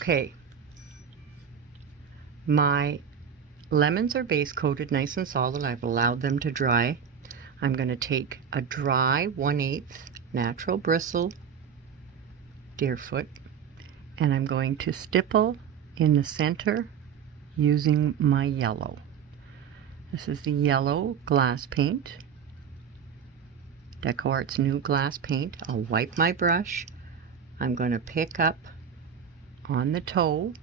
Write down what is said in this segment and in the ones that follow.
Okay, my lemons are base coated nice and solid. I've allowed them to dry. I'm going to take a dry 1/8 natural bristle deerfoot, and I'm going to stipple in the center using my yellow. This is the yellow glass paint, DecoArt's new glass paint. I'll wipe my brush. I'm going to pick up on the toe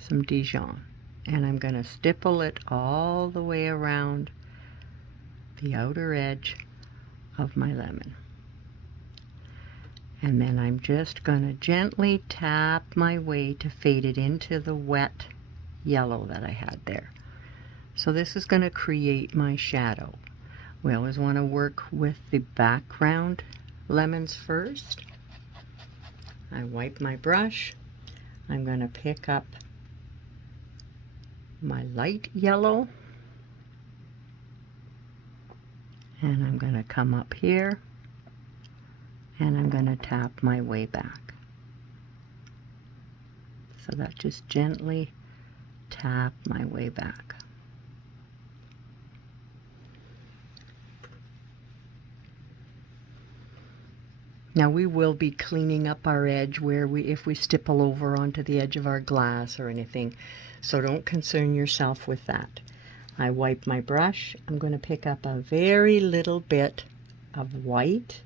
some Dijon, and I'm going to stipple it all the way around the outer edge of my lemon. And then I'm just going to gently tap my way to fade it into the wet yellow that I had there. So this is going to create my shadow. We always want to work with the background lemons first. I wipe my brush. I'm going to pick up my light yellow, and I'm going to come up here, and I'm going to tap my way back. So that just gently tap my way back. Now we will be cleaning up our edge where if we stipple over onto the edge of our glass or anything, so don't concern yourself with that. I wipe my brush. I'm going to pick up a very little bit of white,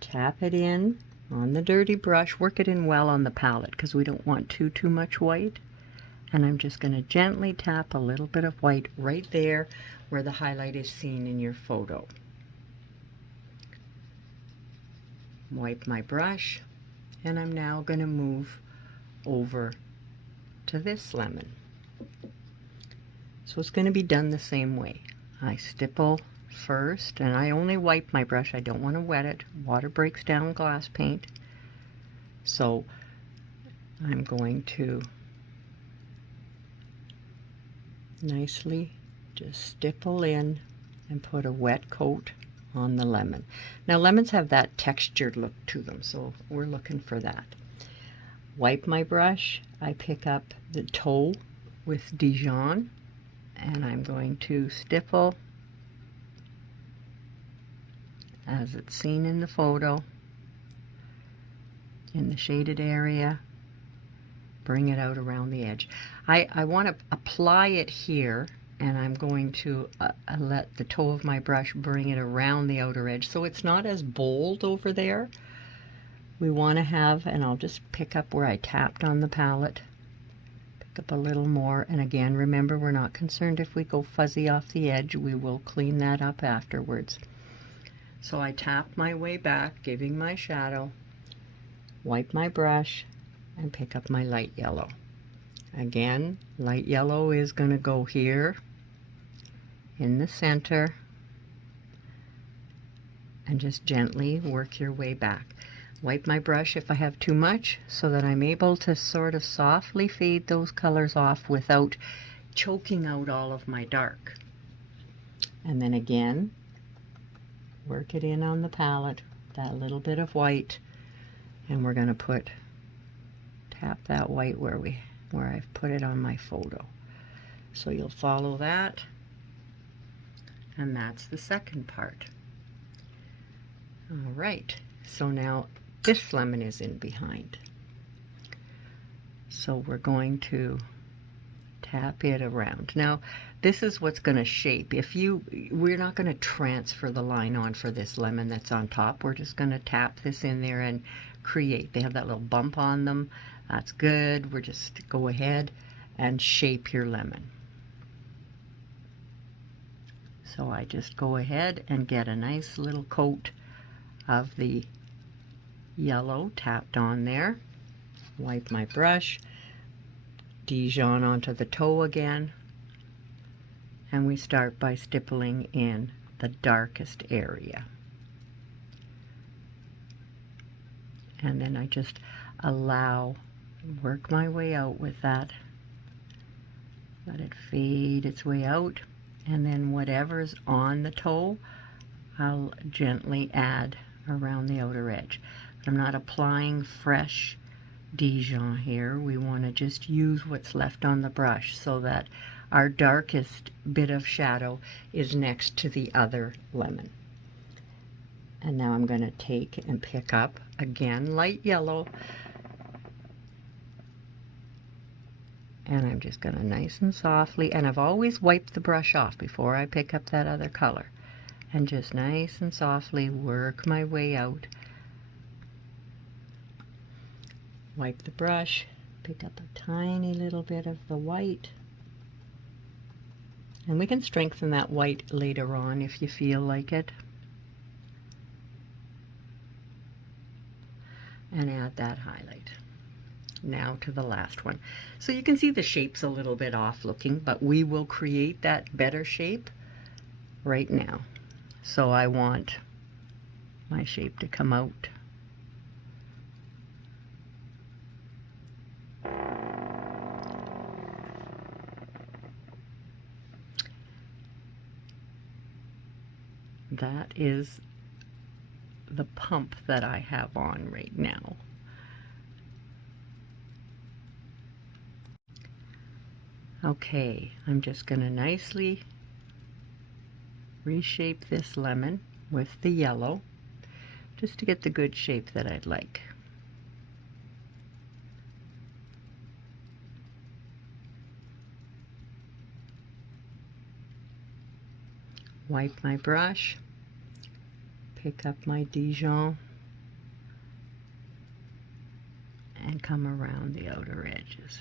tap it in on the dirty brush, work it in well on the palette because we don't want too much white, and I'm just going to gently tap a little bit of white right there where the highlight is seen in your photo. Wipe my brush, and I'm now going to move over to this lemon. So it's going to be done the same way. I stipple first, and I only wipe my brush. I don't want to wet it. Water breaks down glass paint. So I'm going to nicely just stipple in and put a wet coat on the lemon. Now lemons have that textured look to them, so we're looking for that. Wipe my brush. I pick up the toe with Dijon, and I'm going to stipple as it's seen in the photo in the shaded area. Bring it out around the edge. I want to apply it here, and I'm going to let the toe of my brush bring it around the outer edge so it's not as bold over there. We want to have, and I'll just pick up where I tapped on the palette, pick up a little more, and again remember we're not concerned if we go fuzzy off the edge. We will clean that up afterwards. So I tap my way back, giving my shadow, wipe my brush, and pick up my light yellow. Again, light yellow is going to go here in the center, and just gently work your way back. Wipe my brush if I have too much so that I'm able to sort of softly fade those colors off without choking out all of my dark. And then again, work it in on the palette, that little bit of white, and we're going to tap that white where I've put it on my photo. So you'll follow that, and that's the second part. All right, so now this lemon is in behind. So we're going to tap it around. Now this is what's going to shape. We're not going to transfer the line on for this lemon that's on top. We're just going to tap this in there and create. They have that little bump on them. That's good. We're just go ahead and shape your lemon. So I just go ahead and get a nice little coat of the yellow tapped on there. Wipe my brush, Dijon onto the toe again, and we start by stippling in the darkest area. And then I just work my way out with that. Let it fade its way out, and then whatever's on the toe, I'll gently add around the outer edge. I'm not applying fresh Dijon here. We want to just use what's left on the brush so that our darkest bit of shadow is next to the other lemon. And now I'm going to take and pick up, again, light yellow. And I'm just going to nice and softly, and I've always wiped the brush off before I pick up that other color. And just nice and softly work my way out. Wipe the brush, pick up a tiny little bit of the white. And we can strengthen that white later on if you feel like it. And add that highlight. Now to the last one. So you can see the shape's a little bit off looking, but we will create that better shape right now. So I want my shape to come out. That is the pump that I have on right now. Okay, I'm just going to nicely reshape this lemon with the yellow just to get the good shape that I'd like. Wipe my brush, pick up my Dijon, and come around the outer edges,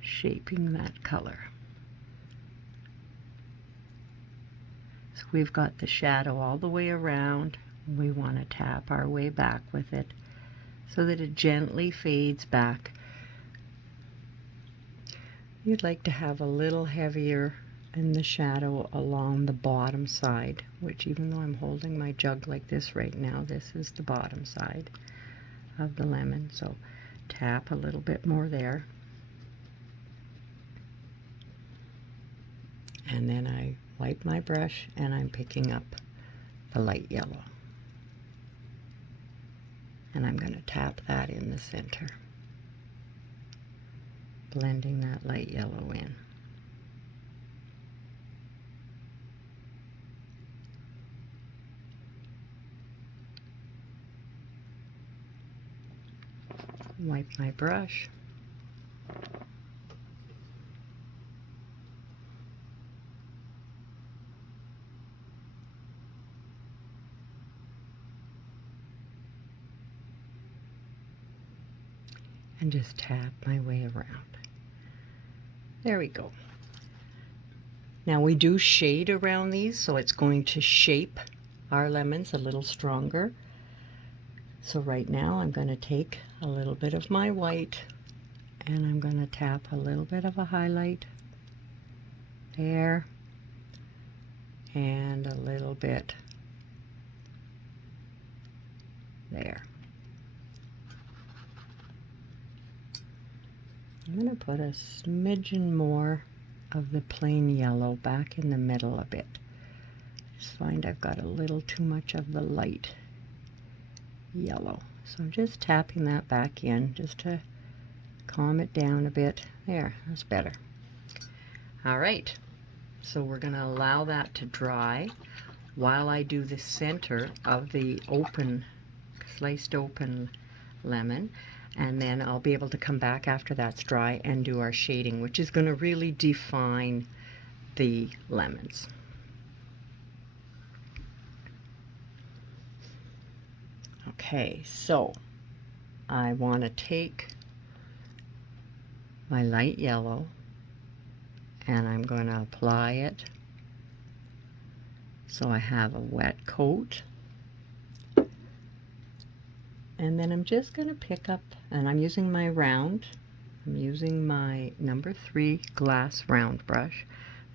shaping that color. So we've got the shadow all the way around. We want to tap our way back with it so that it gently fades back. You'd like to have a little heavier in the shadow along the bottom side, which, even though I'm holding my jug like this right now, this is the bottom side of the lemon. So tap a little bit more there. And then I wipe my brush and I'm picking up the light yellow. And I'm going to tap that in the center, blending that light yellow in. Wipe my brush. And just tap my way around. There we go. Now we do shade around these, so it's going to shape our lemons a little stronger. So right now I'm going to take a little bit of my white and I'm going to tap a little bit of a highlight there and a little bit there. I'm going to put a smidgen more of the plain yellow back in the middle a bit. Just find I've got a little too much of the light yellow. So I'm just tapping that back in just to calm it down a bit. There, that's better. All right, so we're going to allow that to dry while I do the center of the open, sliced open lemon. And then I'll be able to come back after that's dry and do our shading, which is going to really define the lemons. Okay, so I want to take my light yellow and I'm going to apply it so I have a wet coat. And then I'm just going to pick up, and I'm using my round, I'm using my number 3 glass round brush,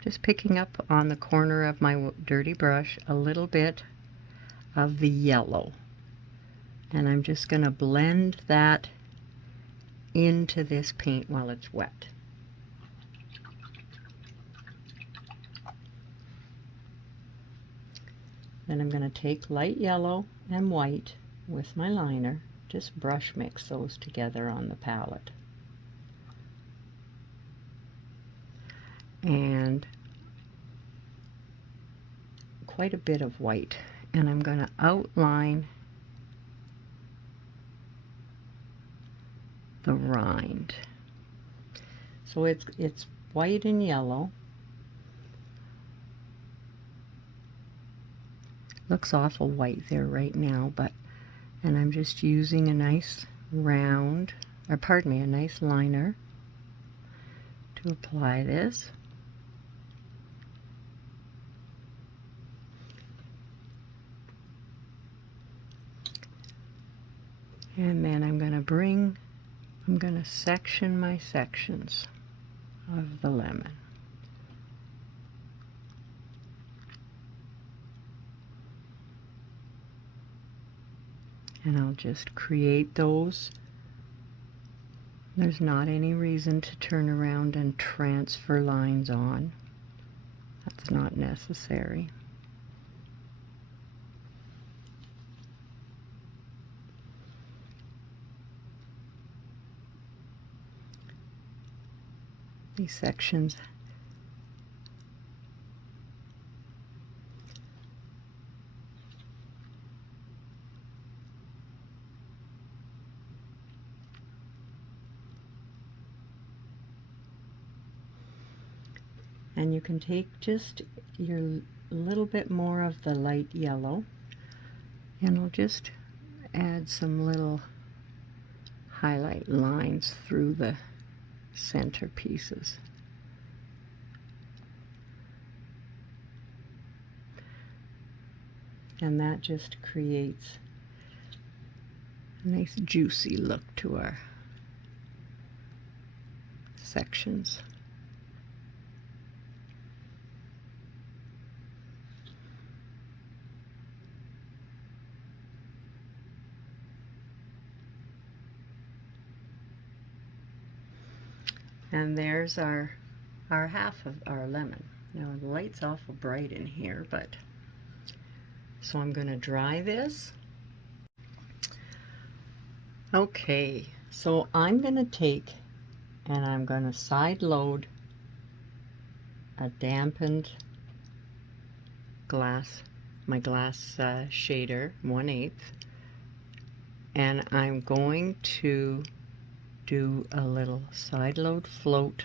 just picking up on the corner of my dirty brush a little bit of the yellow. And I'm just going to blend that into this paint while it's wet. Then I'm going to take light yellow and white with my liner, just brush mix those together on the palette. And quite a bit of white. And I'm going to outline the rind. So it's white and yellow. Looks awful white there right now, and I'm just using a nice round, or pardon me, a nice liner to apply this. And then I'm going to section my sections of the lemon. And I'll just create those. There's not any reason to turn around and transfer lines on. That's not necessary. These sections and you can take just your little bit more of the light yellow, and I'll just add some little highlight lines through the center pieces. And that just creates a nice juicy look to our sections. And there's our half of our lemon. Now the light's awful bright in here, but so I'm going to dry this. Okay, so I'm going to take and I'm going to side load a dampened glass, my glass shader, 1/8, and I'm going to do a little side load float,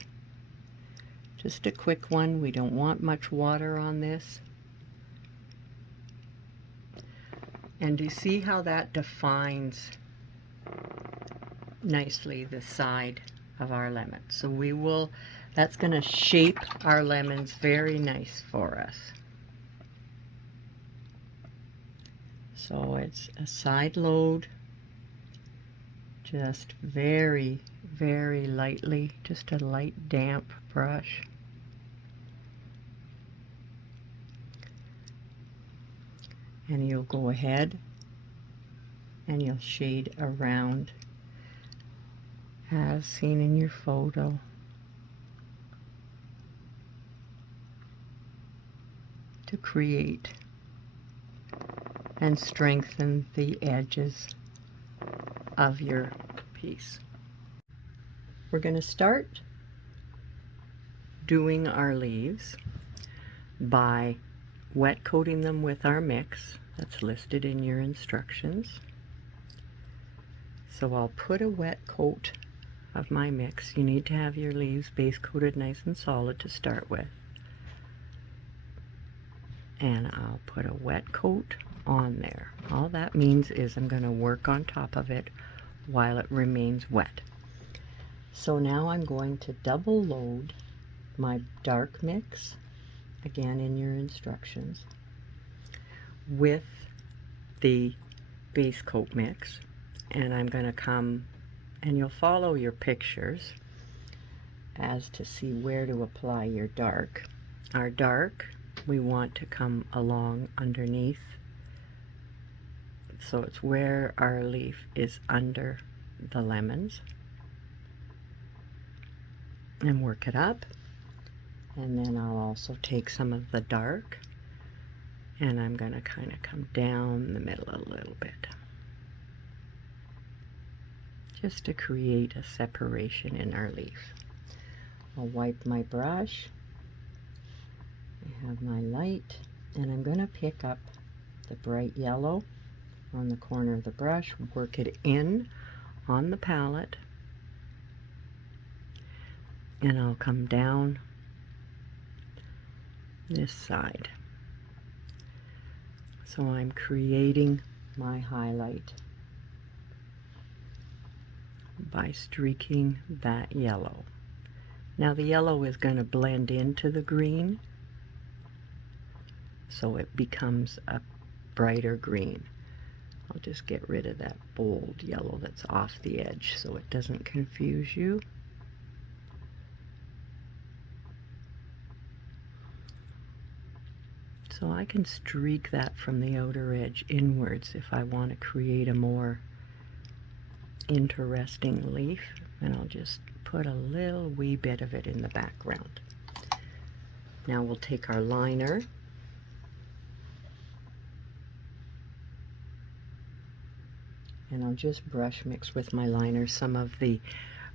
just a quick one. We don't want much water on this. And do you see how that defines nicely the side of our lemon? So that's going to shape our lemons very nice for us. So it's a side load, just very, very lightly, just a light damp brush. And you'll go ahead and you'll shade around as seen in your photo. To create and strengthen the edges of your piece. We're going to start doing our leaves by wet coating them with our mix that's listed in your instructions. So I'll put a wet coat of my mix. You need to have your leaves base coated nice and solid to start with. And I'll put a wet coat on there. All that means is I'm going to work on top of it while it remains wet. So now I'm going to double load my dark mix, again in your instructions, with the base coat mix, and I'm going to come, and you'll follow your pictures as to see where to apply your dark. Our dark, we want to come along underneath, so it's where our leaf is under the lemons, and work it up. And then I'll also take some of the dark And I'm going to kind of come down the middle a little bit, just to create a separation in our leaf. I'll wipe my brush. I have my light, and I'm going to pick up the bright yellow on the corner of the brush, work it in on the palette, and I'll come down this side. So I'm creating my highlight by streaking that yellow. Now the yellow is going to blend into the green, so it becomes a brighter green. I'll just get rid of that bold yellow that's off the edge so it doesn't confuse you. So I can streak that from the outer edge inwards if I want to create a more interesting leaf, and I'll just put a little wee bit of it in the background. Now we'll take our liner and I'll just brush mix with my liner some of the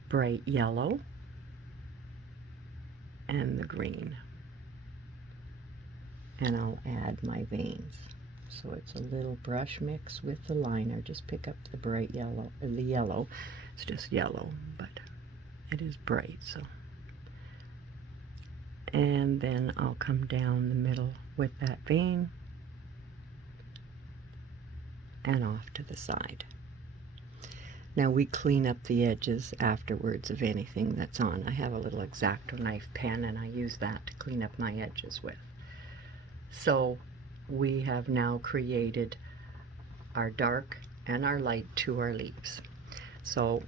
bright yellow and the green, and I'll add my veins. So it's a little brush mix with the liner. Just pick up the bright yellow, the yellow. It's just yellow, but it is bright. So, and then I'll come down the middle with that vein and off to the side. Now we clean up the edges afterwards of anything that's on. I have a little X-Acto knife pen, and I use that to clean up my edges with. So we have now created our dark and our light to our leaves. So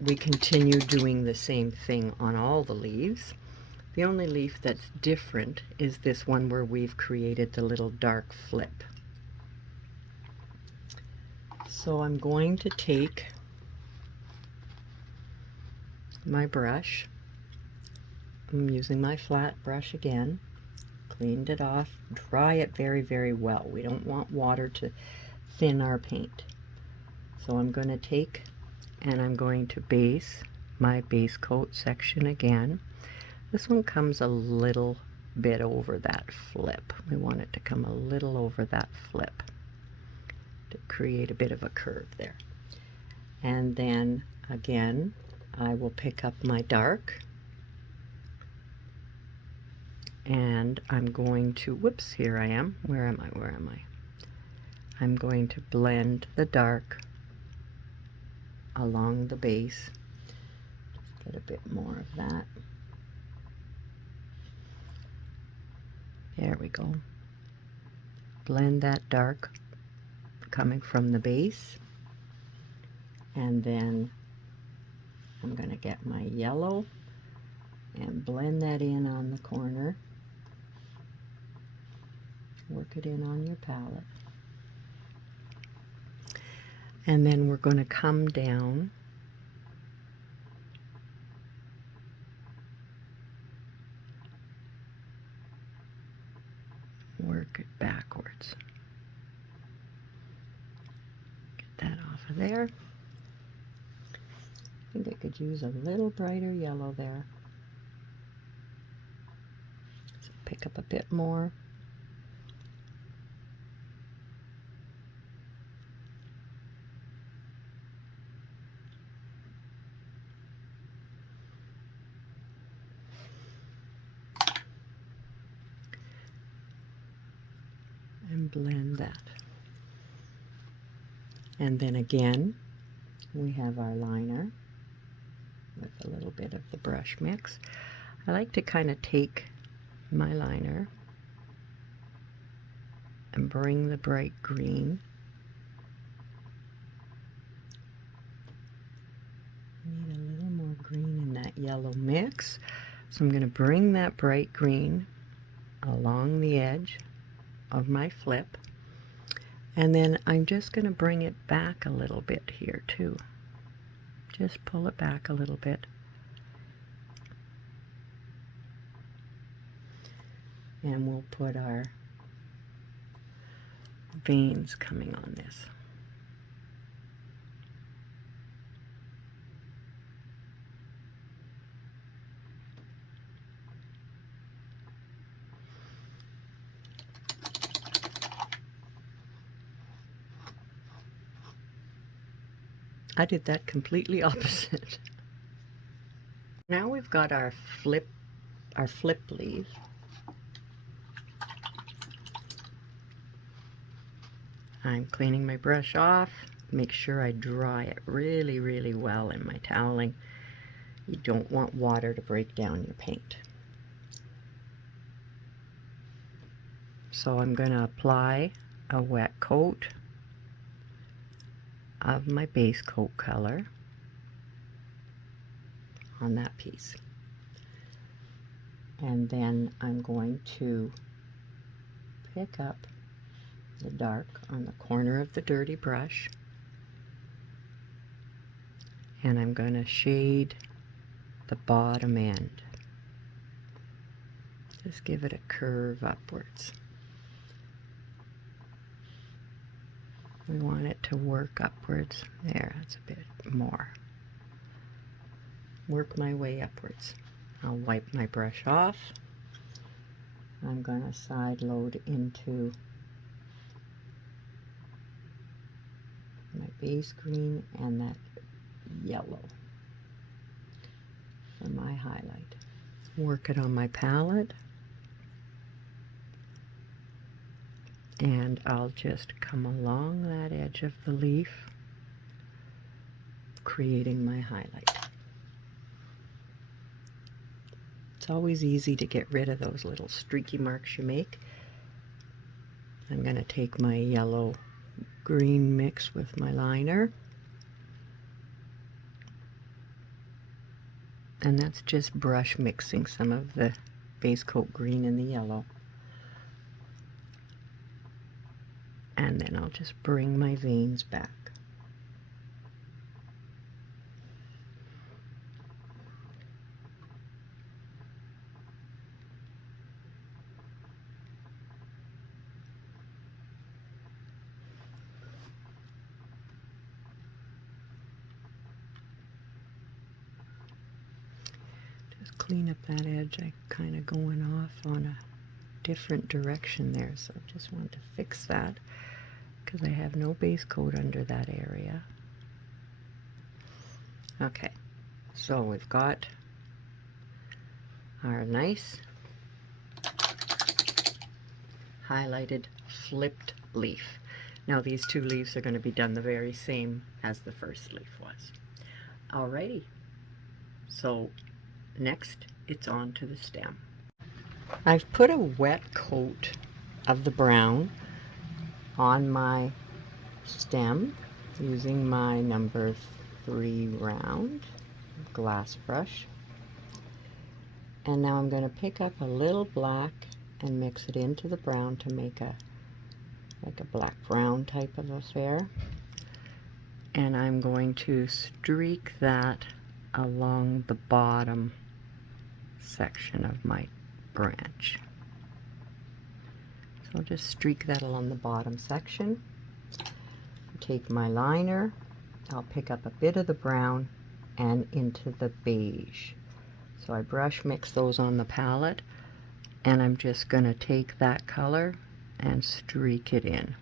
we continue doing the same thing on all the leaves. The only leaf that's different is this one where we've created the little dark flip. So I'm going to take my brush. I'm using my flat brush again. Cleaned it off. Dry it very, very well. We don't want water to thin our paint. So I'm going to take and I'm going to base my base coat section again. This one comes a little bit over that flip. We want it to come a little over that flip to create a bit of a curve there. And then again, I will pick up my dark, and I'm going to, whoops, here I am. Where am I? I'm going to blend the dark along the base. Get a bit more of that. There we go. Blend that dark coming from the base, and then I'm going to get my yellow and blend that in on the corner. Work it in on your palette. And then we're going to come down work it backwards. Get that off of there. I think I could use a little brighter yellow there. So pick up a bit more. And blend that. And then again, we have our liner with a little bit of the brush mix. I like to kind of take my liner and bring the bright green. Need a little more green in that yellow mix. So I'm going to bring that bright green along the edge of my flip, and then I'm just going to bring it back a little bit here too. Just pull it back a little bit. And we'll put our veins coming on this. I did that completely opposite. Now we've got our flip leaf. I'm cleaning my brush off. Make sure I dry it really, really well in my toweling. You don't want water to break down your paint. So I'm going to apply a wet coat of my base coat color on that piece. And then I'm going to pick up the dark on the corner of the dirty brush, and I'm going to shade the bottom end. Just give it a curve upwards. We want it to work upwards. There, that's a bit more. Work my way upwards. I'll wipe my brush off. I'm going to side load into my base green and that yellow for my highlight. Work it on my palette, and I'll just come along that edge of the leaf, creating my highlight. It's always easy to get rid of those little streaky marks you make. I'm going to take my yellow green mix with my liner, and that's just brush mixing some of the base coat green and the yellow. And then I'll just bring my veins back. Clean up that edge. I kind of going off on a different direction there, so I just want to fix that because I have no base coat under that area. Okay, so we've got our nice highlighted flipped leaf. Now these two leaves are going to be done the very same as the first leaf was. Alrighty, so next, it's on to the stem. I've put a wet coat of the brown on my stem using my number 3 round glass brush. And now I'm going to pick up a little black and mix it into the brown to make like a black brown type of affair. And I'm going to streak that along the bottom section of my branch. So I'll just streak that along the bottom section. Take my liner, I'll pick up a bit of the brown and into the beige. So I brush mix those on the palette, and I'm just going to take that color and streak it in.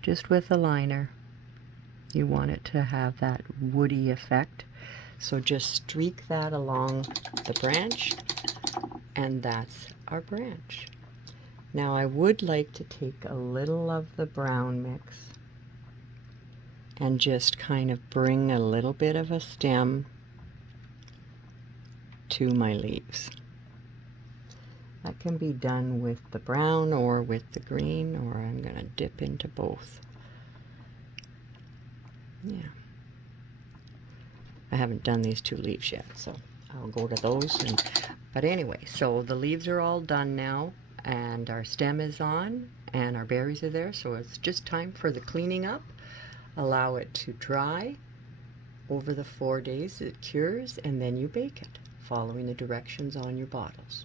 Just with the liner. You want it to have that woody effect. So just streak that along the branch, and that's our branch. Now I would like to take a little of the brown mix and just kind of bring a little bit of a stem to my leaves. That can be done with the brown or with the green, or I'm going to dip into both. Yeah. I haven't done these two leaves yet, so I'll go to those. But anyway, so the leaves are all done now, and our stem is on, and our berries are there, so it's just time for the cleaning up. Allow it to dry over the 4 days. It cures, and then you bake it, following the directions on your bottles.